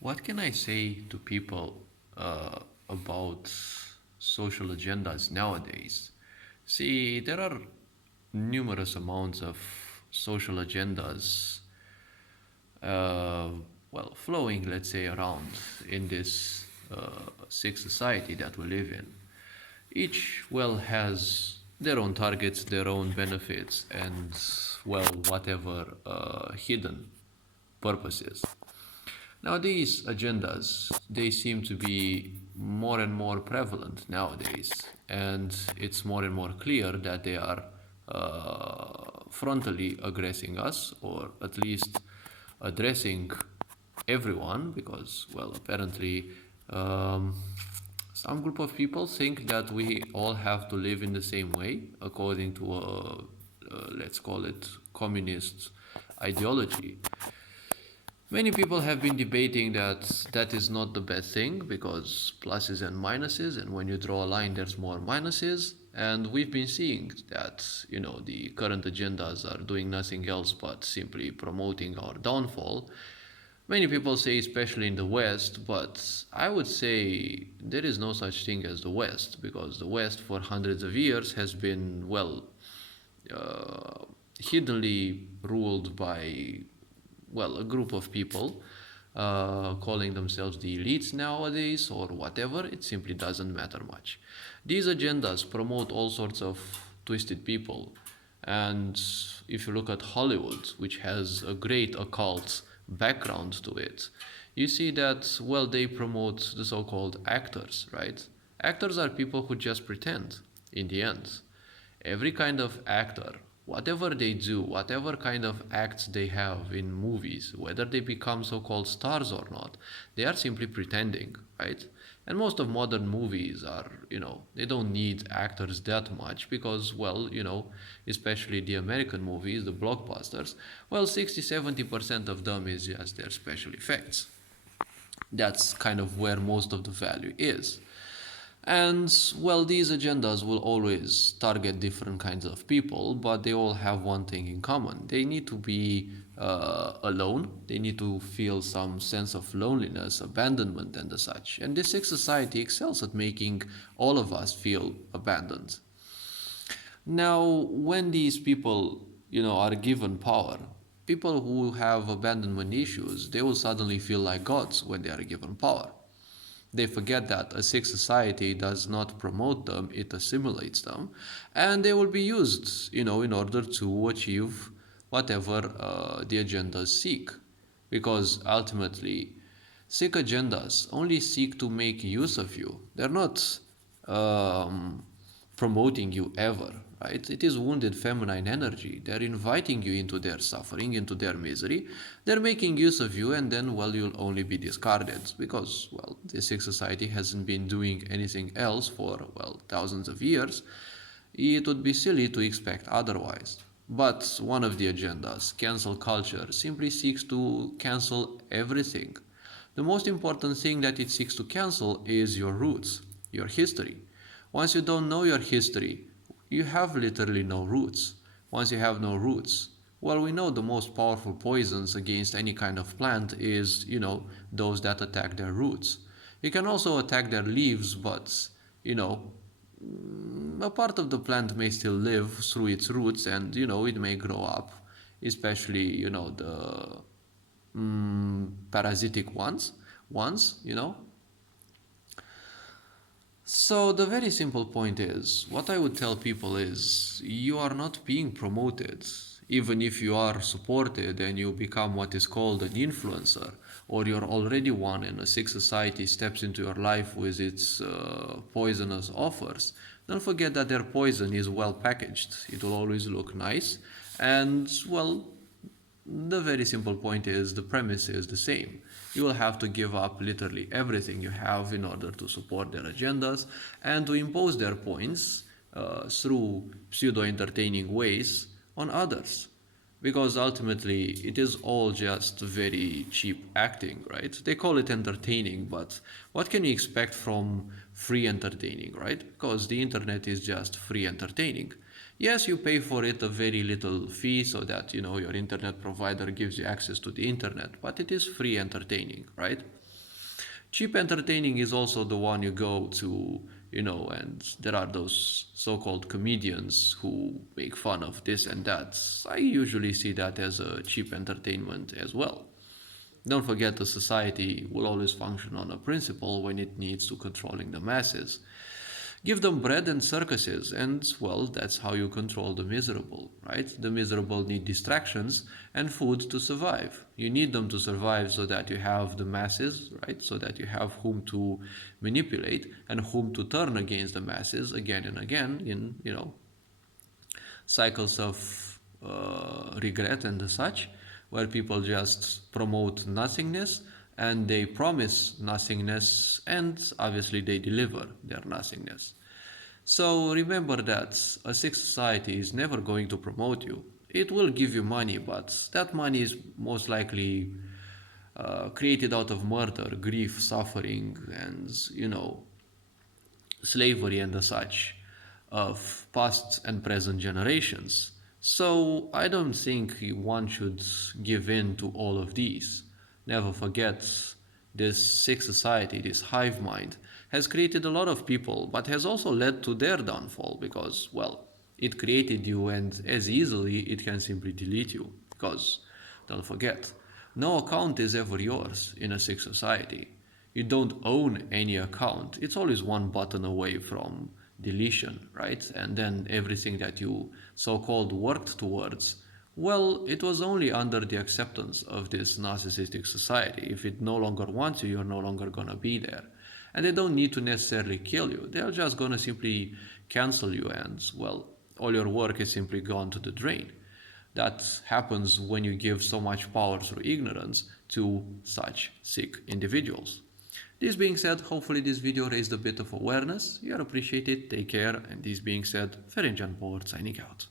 What can I say to people about social agendas nowadays? See, there are numerous amounts of social agendas, uh, flowing, let's say, around in this sick society that we live in. Each, has their own targets, their own benefits, and, whatever hidden purposes. Now, these agendas, they seem to be more and more prevalent nowadays, and it's more and more clear that they are frontally aggressing us, or at least addressing everyone, because, apparently, um, some group of people think that we all have to live in the same way, according to let's call it, communist ideology. Many people have been debating that that is not the best thing, because pluses and minuses, and when you draw a line, there's more minuses. And we've been seeing that, the current agendas are doing nothing else but simply promoting our downfall. Many people say, especially in the West, but I would say there is no such thing as the West, because the West for hundreds of years has been, uh, hiddenly ruled by, a group of people calling themselves the elites nowadays, or whatever. It simply doesn't matter much. These agendas promote all sorts of twisted people. And if you look at Hollywood, which has a great occult background to it, you see that, they promote the so called actors, right? Actors are people who just pretend in the end. Every kind of actor, whatever they do, whatever kind of acts they have in movies, whether they become so called stars or not, they are simply pretending, right? And most of modern movies are, they don't need actors that much, because, especially the American movies, the blockbusters, 60-70% of them is just their special effects. That's kind of where most of the value is. And, these agendas will always target different kinds of people, but they all have one thing in common. They need to be alone, they need to feel some sense of loneliness, abandonment, and the such. And this society excels at making all of us feel abandoned. Now, when these people, are given power, people who have abandonment issues, they will suddenly feel like gods when they are given power. They forget that a sick society does not promote them, it assimilates them, and they will be used, in order to achieve whatever the agendas seek. Because ultimately, sick agendas only seek to make use of you. They're not um, promoting you ever, right? It is wounded feminine energy. They're inviting you into their suffering, into their misery. They're making use of you, and then, you'll only be discarded, because, the sick society hasn't been doing anything else for, thousands of years. It would be silly to expect otherwise. But one of the agendas, cancel culture, simply seeks to cancel everything. The most important thing that it seeks to cancel is your roots, your history. Once you don't know your history, you have literally no roots. Once you have no roots, we know the most powerful poisons against any kind of plant is, those that attack their roots. You can also attack their leaves, but, you know, a part of the plant may still live through its roots, and, it may grow up, especially, the parasitic ones. So the very simple point is, what I would tell people is, you are not being promoted. Even if you are supported and you become what is called an influencer, or you're already one and a sick society steps into your life with its poisonous offers, don't forget that their poison is well packaged. It will always look nice, and, the very simple point is, the premise is the same. You will have to give up literally everything you have in order to support their agendas and to impose their points through pseudo entertaining ways on others. Because ultimately, it is all just very cheap acting, right? They call it entertaining, but what can you expect from free entertaining, right? Because the internet is just free entertaining. Yes, you pay for it a very little fee so that, your internet provider gives you access to the internet, but it is free entertaining, right? Cheap entertaining is also the one you go to, and there are those so-called comedians who make fun of this and that. I usually see that as a cheap entertainment as well. Don't forget, the society will always function on a principle when it needs to controlling the masses. Give them bread and circuses, and well, that's how you control the miserable, right? The miserable need distractions and food to survive. You need them to survive so that you have the masses, right? So that you have whom to manipulate and whom to turn against the masses again and again in, cycles of regret and such, where people just promote nothingness and they promise nothingness and obviously they deliver their nothingness. So remember that a sick society is never going to promote you. It will give you money, but that money is most likely created out of murder, grief, suffering, and slavery and the such of past and present generations. So I don't think one should give in to all of these. Never forget, this sick society, this hive mind, has created a lot of people, but has also led to their downfall because, well, it created you and as easily it can simply delete you. Because, don't forget, no account is ever yours in a sick society. You don't own any account. It's always one button away from deletion, right? And then everything that you so called worked towards, well, it was only under the acceptance of this narcissistic society. If it no longer wants you, you're no longer gonna be there. And they don't need to necessarily kill you, they're just gonna simply cancel you, and well, all your work is simply gone to the drain. That happens when you give so much power through ignorance to such sick individuals. This being said, hopefully this video raised a bit of awareness. You are appreciated, take care, and this being said, Ferencan Board signing out.